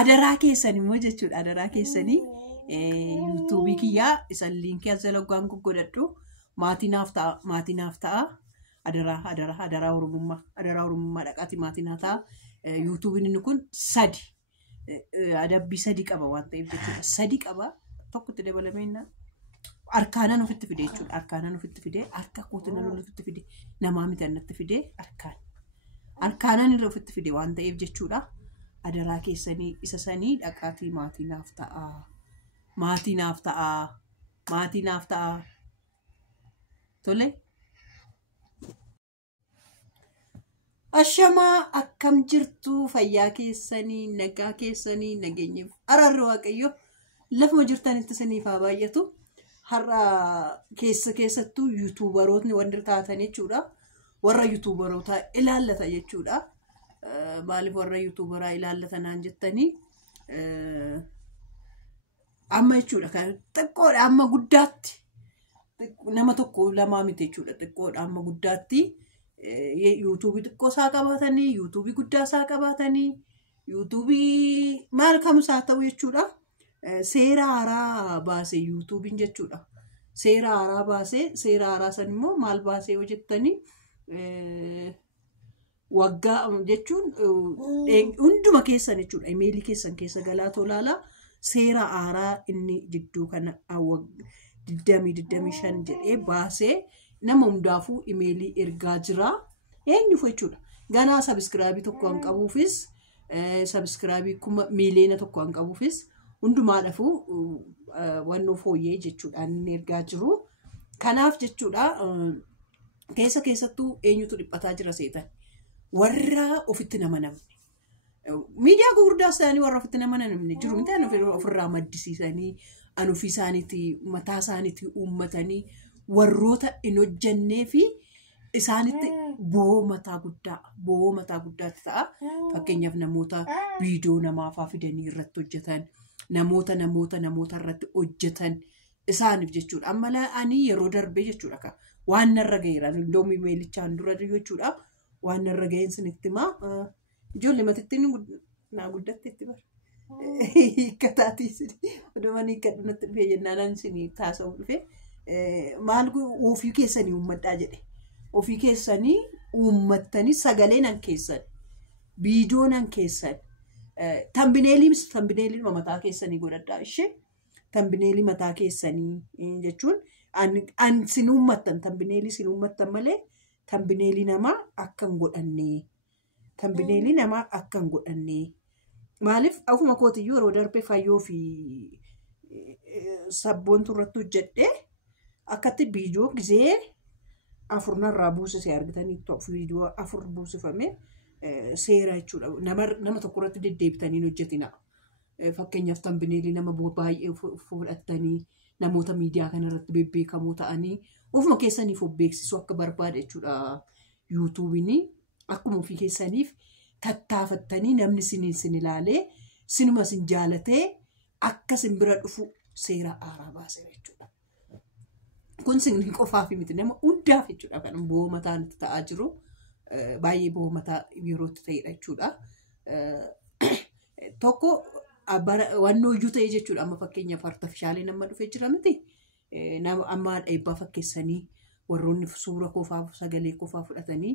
adaraa keessan immoo jechuudha. Adaraa keessanii YouTube kiyyaa isa liinkii as jala waan godhadhu maatiinaaf ta'a. Adaraa Oromummaa dhaqaati maatiinaa ta'a. YouTube inni kun adabbii 3 qaba waan ta'eef jechuudha. 3 qaba. Tokkotti dabalameenna harkaanaan ofitti fide jechuudha. Harkaanaan ofitti fide harka kootinaan ofitti fide namaa miti annatti fide harkaanaan irra ofitti fide waan ta'eef jechuudha. Adaraa keessanii isa sanii dhaqaatii maatiinaaf ta'a. Tole. Ashamaa akkam jirtu fayyaa keessanii nagaa keessanii nageenyeef araarri waaqayyo lafuma jirtanitti isiniif haa baay'atu. Har'a keessattuu yuutuubarootni wanti taatan jechuudha. Warra yuutuubarootaa ilaallata jechuudha. Maaliif warra yuutuubaraa ilaallatanaan jettanii amma jechuudha kan xiqqoodha amma guddaatti nama tokko lamaa miti jechuudha. Xiqqoodha amma guddaatti yuutuubii xiqqoo isaa qabaatanii yuutuubii guddaa isaa qabaatanii yuutuubii maal kamusaa ta'u jechuudha. Seera haaraa baasee yuutuubiin jechuudha. Seera haaraa baasee seera haaraa san immoo maal baasee hojjettanii waggaa jechuun hunduma keessan jechuudha. Imeelii keessan keessa galaa tolaalaa seera haaraa inni jidduu kana 2025 jedhee baasee nama hundaafuu imeelii ergaa jira. Eenyuuf jechuudha. Ganaa sabiskiraabii tokko kan qabuufis sabiskiraabii kuma miiliyoona tokko kan qabuufis hundumaadhaafuu wannoo fooyyee jechuudha inni ergaa jiru. Kanaaf jechuudha keessattuu eenyutu dhiphataa jira seetan. Warra ofitti nama namne. Miidiyaa gurguddaas ta'anii warra ofitti nama namne jiru. Miti ofirraa maddisiisanii an ofii isaaniitti mataa isaaniitti uummatanii warroota hin hojjennee fi isaanitti bo'oo mataa guddaatti ta'a. Fakkeenyaaf namoota viidiyoo namaafaa fidanii irratti hojjetan, namoota irratti hojjetan isaaniif jechuudha. Amma ani yeroo darbee jechuudha waan narra gaheera. Loomi meelichaan dura jechuudha. Waan narra gaheen sinitti himaa. Ijoollee matittiin naa guddatte itti bara. Hiikkataatii odumaan hiikkadhu natti dhufee jennaan sinii taasa'u dhufee maal ofii keessanii uummadhaa jedhe. Ofii keessanii uummattanii sagalee nan keessan viidiyoo nan keessan tambineelii mataa keessanii godhadhaa ishee tambineelii mataa keessanii jechuun an sin uummattan tambineelii sin uummattan malee tambineelii namaa akka hin godhanne. Maaliif afuma kootiyyuu yeroo darbee fayyoo fi sabboontu irratti hojjedhee akkatti viidiyoo gisee 4 narraa buusisee argitanii viidiyoo 4 buusifame seera jechuudha. Nama tokko irratti deddeebitanii hojjetina. Fakkeenyaaf tambineelii nama baay'ee fudhattanii namoota miidiyaa kanarratti bebbeekamoo ta'anii ofuma keessaniif of beeksisuu akka barbaada jechuudha. yuutuubiin akkuma ofii keessaniif tattaafattanii namni sin ilaalee sinuma sin jaalatee akka sin bira dhufu seera haaraa baasee jechuudha. Kun sin qofaaf miti nama hundaaf jechuudha kan bo'oo mataan itti ta'aa jiru baay'ee bo'oo mataa yerootti ta'edha jechuudha. Tokko wannoo iyyuu ta'e jechuudha amma fakkeenyaaf artifishaalee nama dhufee jira miti amma eebbaa fakkeessanii warroonni suura kofaaf sagalee kofaa fudhatanii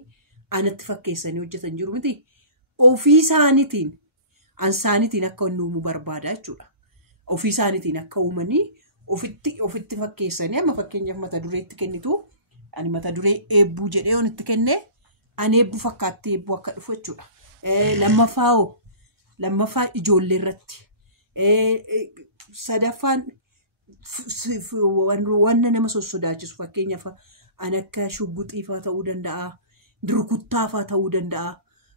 anatti fakkeessanii hojjetan jiru miti ofii isaaniitiin ansaaniitiin akka uumu barbaada jechuudha. Ofii isaaniitiin akka uumanii ofitti fakkeessanii amma fakkeenyaaf mata dureetti kennitu ani mata duree eebbuu jedhee on itti kennee ani eebbuu fakkaatti eebbuu akka dhufu jechuudha. Lammaffaa ijoollee irratti sadaffaan wanna nama sossodaachisu fakkeenyaaf an akka shugguxiifaa ta'uu danda'a rukuttaafaa ta'uu danda'a.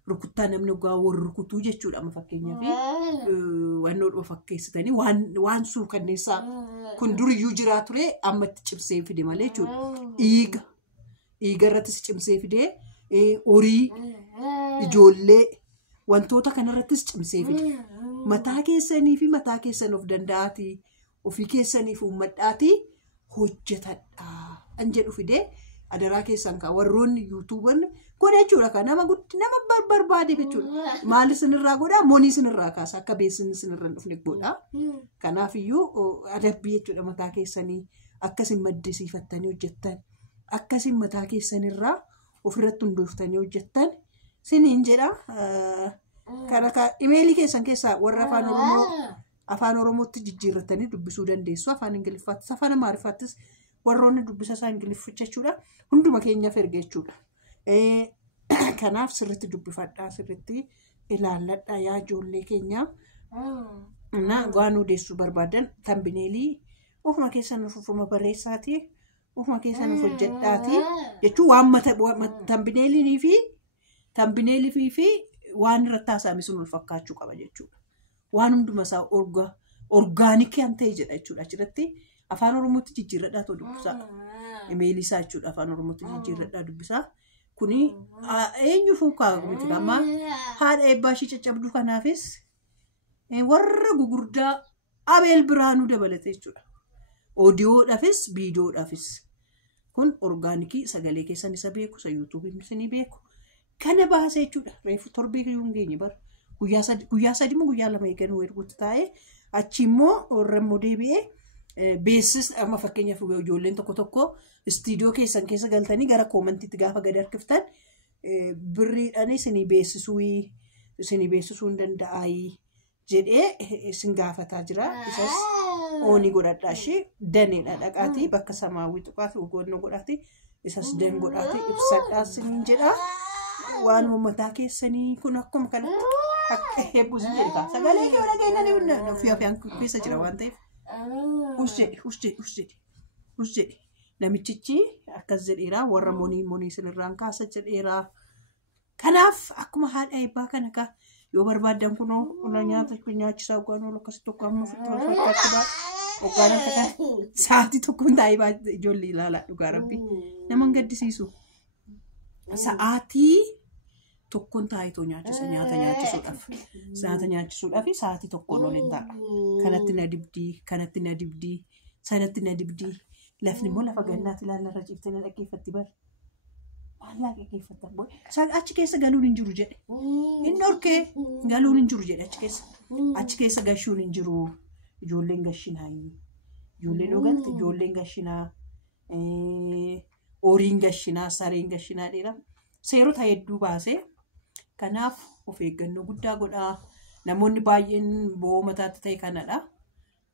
Rukuttaa namni ogaa warra rukutuu jechuudha amma fakkeenyaaf wannoodhuma fakkeessitanii waan suukanneessaa kun duriyyuu jiraa ture amma itti cimsee fide malee jechuudha. Dhiiga irrattis cimsee fidee horii ijoollee wantoota kanarrattis cimsee fide. Mataa keessanii fi mataa keessan of danda'aatii ofii keessaniif uummadhaatii hojjetadhaa an jedhu fidee adaraa keessan kaa warroonni yuutuuban Godha jechuudha kan nama barbaade jechuudha. Maal sinirraa godha monii sinirraa kaasa akka beeksisni sinirra dhufne godha. Kanaaf iyyuu adabbii jechuudha mataa keessanii akkasiin maddisiifattanii hojjettan akkasiin mataa keessanirraa ofirratti hundooftanii hojjettan siniin jedha. Kana imeelii keessan keessaa warra afaan Oromootti jijjiirratanii dubbisuu dandeessu. Afaan Ingiliffaattis afaan Amaariffaattis warroonni dubbisa isaa Ingilifficha jechuudha. Hunduma keenyaaf erga jechuudha. Kanaaf sirriitti dubbifadhaa sirriitti ilaalladhaa yaa ijoollee keenya. Waan odeessuu barbaadan tambineelii ofuma keessan ofuma barreessaatii ofuma keessan of hojjedhaatii jechuun waan tambineelii fi waan irratti haasa'ame sun wal fakkaachuu qaba jechuudha. Waan hunduma isaa orgaanikii kan ta'e jedha jechuudha. Achirratti afaan Oromootti jijjiirradhaa too dubbisaa. Imeelii isaa jechuudha afaan Oromootti jijjiirradhaa dubbisaa. Kuni eenyuufuu kaa'u miti amma haadha eebbaa ishee caccabduu kanaafis warra gugurdaa Abeel Biraanuu dabalate jechuudha. Oodiyoodhaafis viidiyoodhaafis kun orgaanikii sagalee keessan isa beeku isa yuutuubii isinii beeku kana baasee jechuudha. Reefu torbee hin geenye bara guyyaa sadii moo guyyaa lama eeganuu erguutti taa'ee achi immoo warra immoo deebi'ee beeksisa amma fakkeenyaaf ijoolleen tokko istiidiyoo keessan keessa galtanii gara koomantiitti gaafa gad harkiftan birriidhaan isinii beeksisuu hin danda'aayii jedhee isin gaafataa jira. Isas oonii godhadhaa ishee daneedha dhaqaatii bakka samaawwii tuqaati ugoonnoo godhaati isas dan godhaati ibsadhaa isiniin jedha. Waan uummataa keessanii kun akkuma kanatti akka heebbuu isin jedha. Sagalee yoo dhageenyaan ofii afaan keessa jira waan ta'eef us jedhi namichichi akkas jedheera warra monii sinirraan kaasa jedheera. Kanaaf akkuma haadha eebbaa kana ka yoo barbaadan kunoo nyaata nyaachisaa ugaanoo akkasitti tokko amma fakkaachudha. Ugaanoo akka sa'aatii tokko taa'ee ijoollee ilaalaa dhugaa rabbi nama gaddisiisu. Sa'aatii tokkoon taa'ee nyaachisa nyaata nyaachisuudhaaf sa'aatii tokkoon ol hin ta'a. Kanatti na dibdii sanatti na dibdii lafni immoo lafa gannaatti ilaallarra ciiftee na dhaggeeffatti bara. Maallaa dhaggeeffattan achi keessa galuun hin jiru jedhe. Inni dhorkee galuun hin jiru jedhe achi keessa gashuun hin jiru. Ijoolleen gashinaa ijoolleen dhugatti ijoolleen gashinaa horiin gashinaa sareen gashinaa dheeraa seerota hedduu baasee. Kanaaf of eeggannoo guddaa godhaa. Namoonni baay'een bo'oo mataatti ta'e kanadha.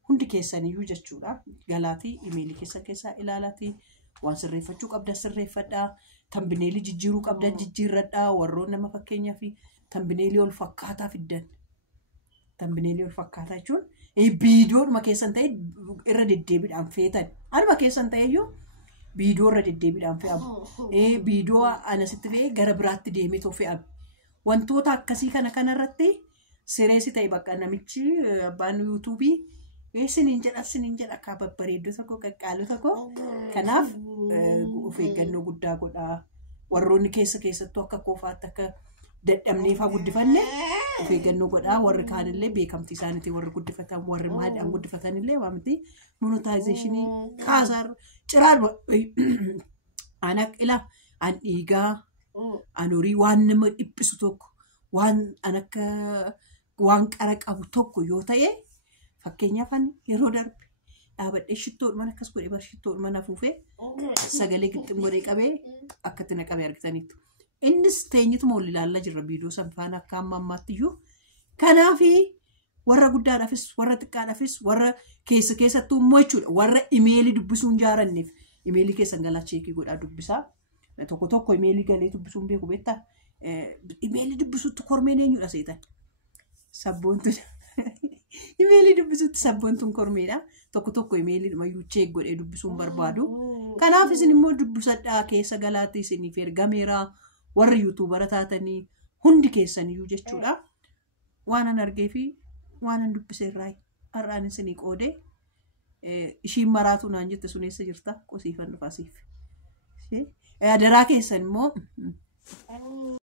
Hundi keessaniyyuu jechuudha. Galaatii imeelii keessaa ilaalaatii waan sirreeffachuu qabdan sirreeffadhaa. Tambineelii jijjiiruu qabdan jijjiirradhaa. Warroon nama fakkeenyaa fi tambineelii ol fakkaataa fiddan. Tambineelii ol fakkaataa jechuun viidiyoodhuma keessan ta'e irra deddeebiidhaan feetan. Anuma keessan ta'eyyuu viidiyoo irra deddeebiidhaan fe'amu. Viidiyoo anasitti fe'ee gara biraatti deemee too fe'amu. Wantoota akkasii kanarratti sireessi ta'e bakka namichi abbaan yuutuubii siniin jedha akka babbareedduu tokko qaqqaaluu tokko. Kanaaf of eeggannoo guddaa godhaa. Warroonni keessattuu akka koofaatti akka dadhabneefaa guddifanne of eeggannoo godhaa. Warri kaanillee beekamtii isaaniitiin warri guddifatan warri maadhaan guddifatanillee waamti monetaayizeeshinii kaasaar ciraan ilaa an dhiigaa an horii waan nama dhiphisu tokko waan qara qabu tokko yoo ta'e fakkeenyaaf yeroo darbe dhaabadhee shittoodhuma akkas godhee bar shittoodhuma nafuufee sagalee gixxim godhee qabee akkatti na qabee argitaniitu. Innis teenyituma ol ilaallaa jirra viidiyoo sanfaan akka amma ammaattiyyuu. Kanaaf warra guddaadhaafis warra xiqqaadhaafis warra keessattuu immoo jechuudha warra imeelii dubbisuun jaaranneef imeelii keessan galaa cheekii godhaa dubbisaa. Tokko imeelii galee dubbisuun beeku beektaa. Imeelii dubbisuutti kormeen eenyudha seetan? Sabboontu imeelii dubbisuutti sabboontuun kormeedha. Tokko imeelii mayyuu cheek godhee dubbisuun barbaadu. Kanaaf isin immoo dubbisadhaa keessa galaatti isiniif ergameera. Warri yuutuubara taatanii hundi keessaniyyuu jechuudha. Waan an argee fi waan an dubbiseerraa har'aan isinii qoodee ishiin maraatu naan jette sun eessa jirta qosiifan dhufaasiif. Daraa keessan immoo